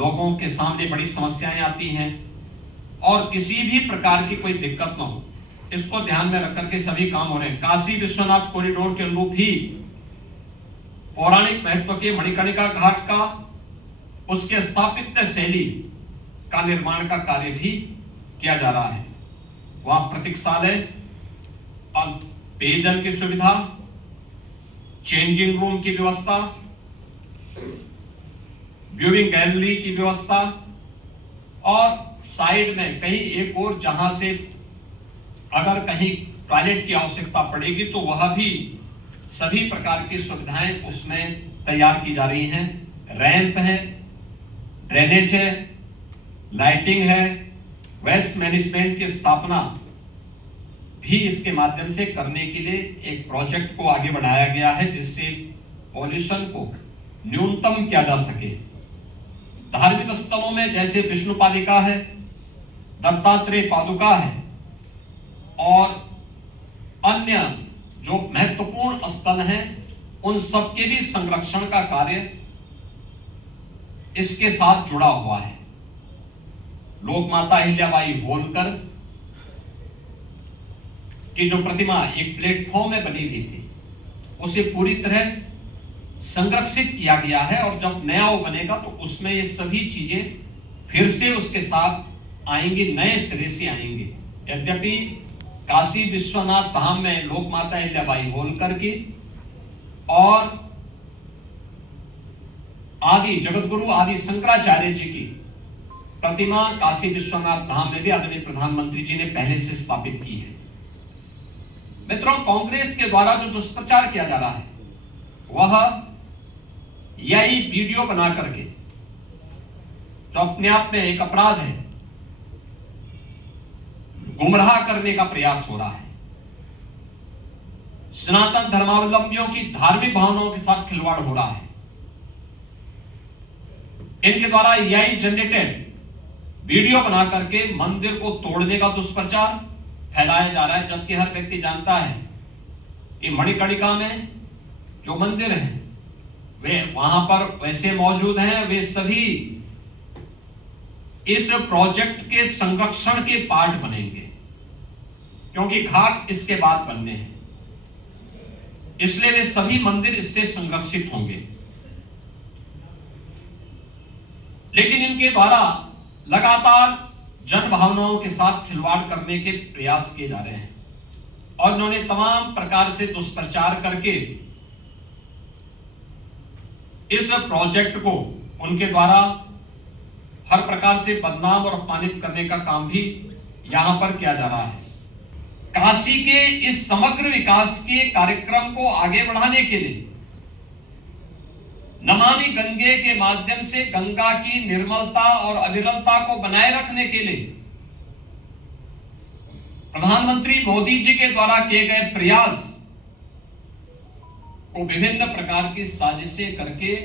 लोगों के सामने बड़ी समस्याएं आती हैं और किसी भी प्रकार की कोई दिक्कत न हो, इसको ध्यान में रख करके सभी काम हो रहे हैं। काशी विश्वनाथ कॉरिडोर के अनुरूप ही पौराणिक महत्व के मणिकर्णिका घाट का, उसके स्थापत्य शैली का निर्माण का कार्य भी किया जा रहा है। वहां प्रतीक्षालय और पेयजल की सुविधा, चेंजिंग रूम की व्यवस्था, व्यूइंग गैलरी की व्यवस्था और साइड में कहीं एक और जहां से अगर कहीं टॉयलेट की आवश्यकता पड़ेगी तो वह भी सभी प्रकार की सुविधाएं उसमें तैयार की जा रही हैं। रैंप है, ड्रेनेज है, लाइटिंग है, वेस्ट मैनेजमेंट की स्थापना भी इसके माध्यम से करने के लिए एक प्रोजेक्ट को आगे बढ़ाया गया है, जिससे पॉल्यूशन को न्यूनतम किया जा सके। धार्मिक स्थलों में जैसे विष्णु पादिका है, दत्तात्रेय पादुका है और अन्य जो महत्वपूर्ण स्थल हैं, उन सबके भी संरक्षण का कार्य इसके साथ जुड़ा हुआ है। लोक माता अहिल्याबाई होलकर की जो प्रतिमा एक प्लेटफॉर्म में बनी हुई थी, उसे पूरी तरह संरक्षित किया गया है और जब नया वो बनेगा तो उसमें ये सभी चीजें फिर से उसके साथ आएंगी, नए सिरे से आएंगे। यद्यपि काशी विश्वनाथ धाम में लोक माता अहिल्याबाई होलकर की और आदि जगतगुरु आदि शंकराचार्य जी की प्रतिमा काशी विश्वनाथ धाम में भी आदरणीय प्रधानमंत्री जी ने पहले से स्थापित की है। मित्रों, कांग्रेस के द्वारा जो दुष्प्रचार किया जा रहा है वह यही वीडियो बना करके, जो अपने आप में एक अपराध है, गुमराह करने का प्रयास हो रहा है। सनातन धर्मावलंबियों की धार्मिक भावनाओं के साथ खिलवाड़ हो रहा है। इनके द्वारा यही जनरेटेड वीडियो बना करके मंदिर को तोड़ने का दुष्प्रचार फैलाया जा रहा है, जबकि हर व्यक्ति जानता है कि मणिकर्णिका में जो मंदिर है वे वहां पर वैसे मौजूद हैं, वे सभी इस प्रोजेक्ट के संरक्षण के पार्ट बनेंगे, क्योंकि घाट इसके बाद बनने हैं, इसलिए वे सभी मंदिर इससे संरक्षित होंगे। लेकिन इनके द्वारा लगातार जन भावनाओं के साथ खिलवाड़ करने के प्रयास किए जा रहे हैं और इन्होंने तमाम प्रकार से दुष्प्रचार करके इस प्रोजेक्ट को उनके द्वारा हर प्रकार से बदनाम और अपमानित करने का काम भी यहां पर किया जा रहा है। काशी के इस समग्र विकास के कार्यक्रम को आगे बढ़ाने के लिए नमामि गंगे के माध्यम से गंगा की निर्मलता और अविरलता को बनाए रखने के लिए प्रधानमंत्री मोदी जी के द्वारा किए गए प्रयास को विभिन्न प्रकार की साजिशें करके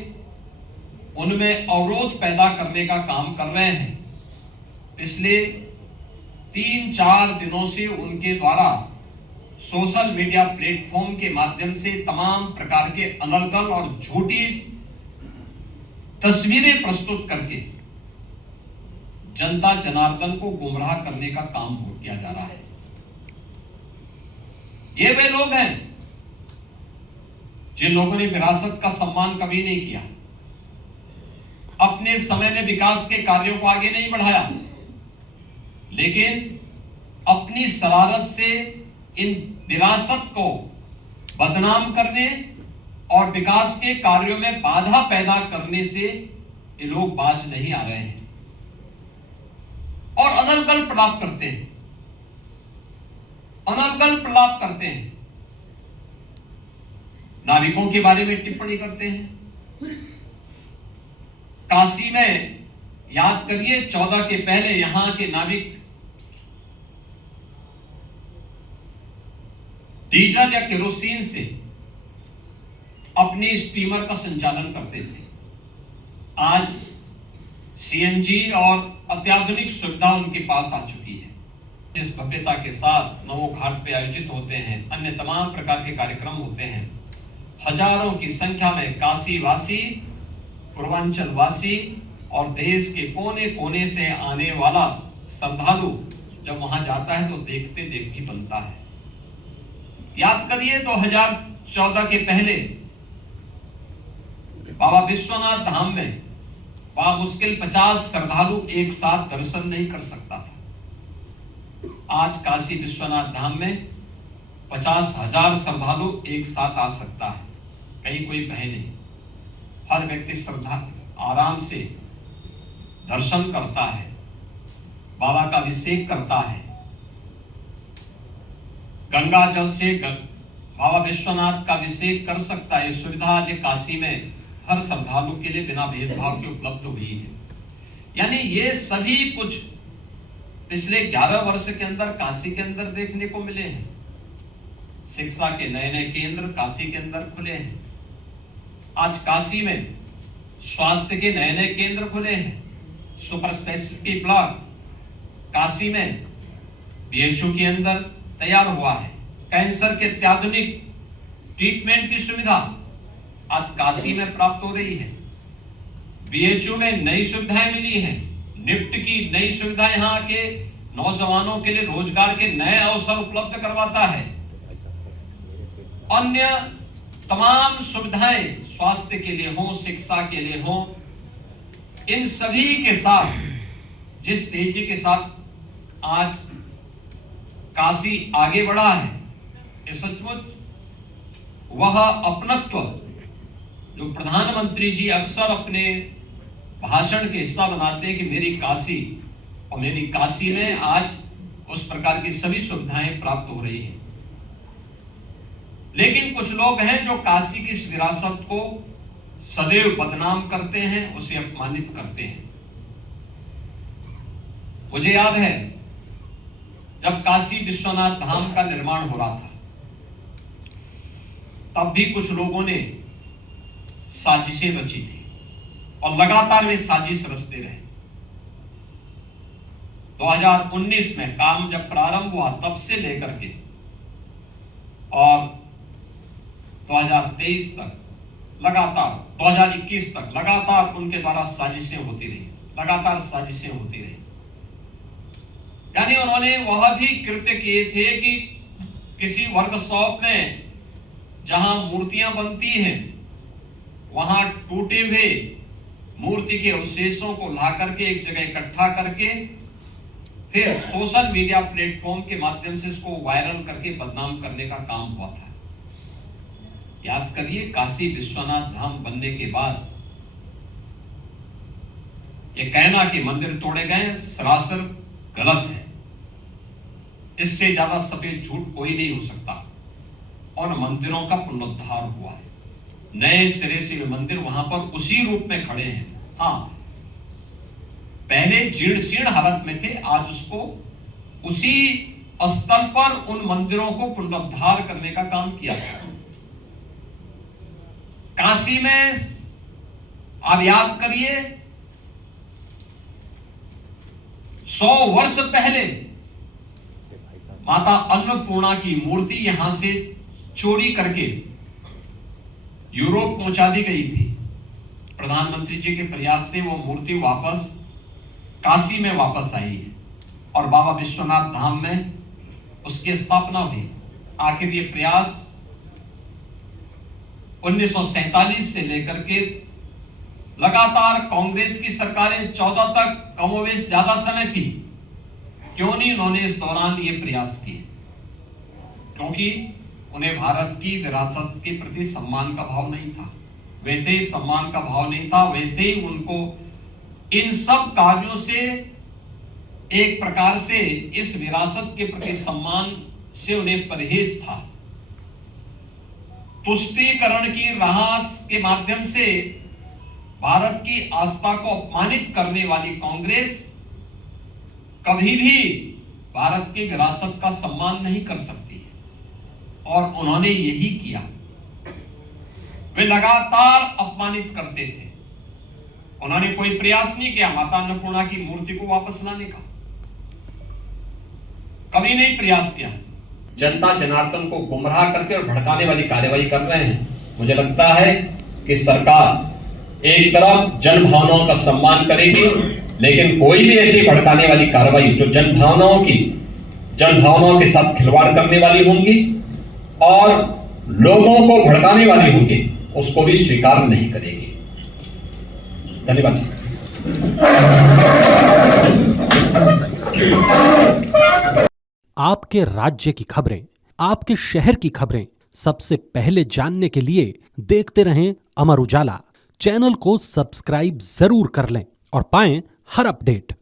उनमें अवरोध पैदा करने का काम कर रहे हैं। पिछले 3-4 दिनों से उनके द्वारा सोशल मीडिया प्लेटफॉर्म के माध्यम से तमाम प्रकार के अनर्गल और झूठी तस्वीरें प्रस्तुत करके जनता जनार्दन को गुमराह करने का काम किया जा रहा है। ये वे लोग हैं जिन लोगों ने विरासत का सम्मान कभी नहीं किया, अपने समय में विकास के कार्यों को आगे नहीं बढ़ाया, लेकिन अपनी शरारत से इन विरासत को बदनाम करने और विकास के कार्यों में बाधा पैदा करने से ये लोग बाज नहीं आ रहे हैं और अनर्गल प्रलाप करते हैं, अनर्गल प्रलाप करते हैं, नाविकों के बारे में टिप्पणी करते हैं। काशी में याद करिए 14 के पहले यहां के नाविक डीजल या केरोसिन से अपनी स्टीमर का संचालन करते थे। आज सीएनजी और अत्याधुनिक सुविधा उनके पास आ चुकी है। इस भव्यता के साथ नमो घाट पे आयोजित होते हैं, अन्य तमाम प्रकार के कार्यक्रम होते हैं। हजारों की संख्या में काशी वासी, पूर्वांचल वासी और देश के कोने कोने से आने वाला श्रद्धालु जब वहां जाता है तो देखते देखते बनता है। याद करिए 2014 के पहले बाबा विश्वनाथ धाम में वहां मुश्किल 50 श्रद्धालु एक साथ दर्शन नहीं कर सकता था। आज काशी विश्वनाथ धाम में 50,000 श्रद्धालु एक साथ आ सकता है, कहीं कोई कहे नहीं। हर व्यक्ति श्रद्धा आराम से दर्शन करता है, बाबा का अभिषेक करता है, गंगा जल से बाबा विश्वनाथ का अभिषेक कर सकता है। सुविधा आज काशी में हर श्रद्धालु के लिए बिना भेदभाव के उपलब्ध हुई है। यानी ये सभी कुछ पिछले 11 वर्ष के अंदर काशी के अंदर देखने को मिले हैं। शिक्षा के नए नए केंद्र काशी के अंदर खुले हैं। आज काशी में स्वास्थ्य के नए नए केंद्र खुले हैं। सुपर स्पेशलिटी ब्लॉक काशी में बीएचयू के अंदर तैयार हुआ है। कैंसर के अत्याधुनिक ट्रीटमेंट की सुविधा आज काशी में प्राप्त हो रही है। बीएचयू में नई सुविधाएं मिली हैं। निफ्ट की नई सुविधा यहाँ के नौजवानों के लिए रोजगार के नए अवसर उपलब्ध करवाता है। अन्य तमाम सुविधाएं स्वास्थ्य के लिए हो, शिक्षा के लिए हो, इन सभी के साथ जिस तेजी के साथ आज काशी आगे बढ़ा है, ये सचमुच वह अपनत्व जो प्रधानमंत्री जी अक्सर अपने भाषण के हिस्सा बनाते हैं कि मेरी काशी, और मेरी काशी में आज उस प्रकार की सभी सुविधाएं प्राप्त हो रही हैं। लेकिन कुछ लोग हैं जो काशी की इस विरासत को सदैव बदनाम करते हैं, उसे अपमानित करते हैं। मुझे याद है जब काशी विश्वनाथ धाम का निर्माण हो रहा था, तब भी कुछ लोगों ने साजिशें रची थी और लगातार वे साजिश रचते रहे। 2019 में काम जब प्रारंभ हुआ तब से लेकर के और 2023 तक लगातार, 2021 तक लगातार उनके द्वारा साजिशें होती रही, लगातार साजिशें होती रही। यानी उन्होंने वह भी कृत्य किए थे कि किसी वर्कशॉप में जहां मूर्तियां बनती हैं वहां टूटे हुए मूर्ति के अवशेषों को ला करके एक जगह इकट्ठा करके फिर सोशल मीडिया प्लेटफॉर्म के माध्यम से इसको वायरल करके बदनाम करने का काम हुआ था। याद करिए, काशी विश्वनाथ धाम बनने के बाद ये कहना कि मंदिर तोड़े गए सरासर गलत है। इससे ज्यादा सफेद झूठ कोई नहीं हो सकता। और मंदिरों का पुनरुद्धार हुआ है, नए सिरे से वे मंदिर वहां पर उसी रूप में खड़े हैं। हाँ, पहले जीर्ण शीर्ण हालत में थे, आज उसको उसी स्तर पर उन मंदिरों को पुनरुद्धार करने का काम किया। काशी में आप याद करिए 100 वर्ष पहले माता अन्नपूर्णा की मूर्ति यहां से चोरी करके यूरोप पहुंचा दी गई थी। प्रधानमंत्री जी के प्रयास से वो मूर्ति वापस काशी में वापस आई है और बाबा विश्वनाथ धाम में उसकी स्थापना हुई। आखिर ये प्रयास 1947 से लेकर के लगातार कांग्रेस की सरकारें 14 तक कमोवेश ज्यादा समय थी, क्यों नहीं उन्होंने इस दौरान ये प्रयास किए? क्योंकि उन्हें भारत की विरासत के प्रति सम्मान का भाव नहीं था। वैसे ही सम्मान का भाव नहीं था, वैसे ही उनको इन सब कार्यों से एक प्रकार से इस विरासत के प्रति सम्मान से उन्हें परहेज था। तुष्टीकरण की राह के माध्यम से भारत की आस्था को अपमानित करने वाली कांग्रेस कभी भी भारत की विरासत का सम्मान नहीं कर सकती है, और उन्होंने यही किया। वे लगातार अपमानित करते थे। उन्होंने कोई प्रयास नहीं किया माता अन्नपूर्णा की मूर्ति को वापस लाने का, कभी नहीं प्रयास किया। जनता जनार्दन को गुमराह करके और भड़काने वाली कार्यवाही कर रहे हैं। मुझे लगता है कि सरकार एक तरफ जन भावनाओं का सम्मान करेगी, लेकिन कोई भी ऐसी भड़काने वाली कार्रवाई जो जन भावनाओं के साथ खिलवाड़ करने वाली होंगी और लोगों को भड़काने वाली होंगी, उसको भी स्वीकार नहीं करेगी। धन्यवाद। आपके राज्य की खबरें, आपके शहर की खबरें सबसे पहले जानने के लिए देखते रहें अमर उजाला। चैनल को सब्सक्राइब जरूर कर लें और पाएं हर अपडेट।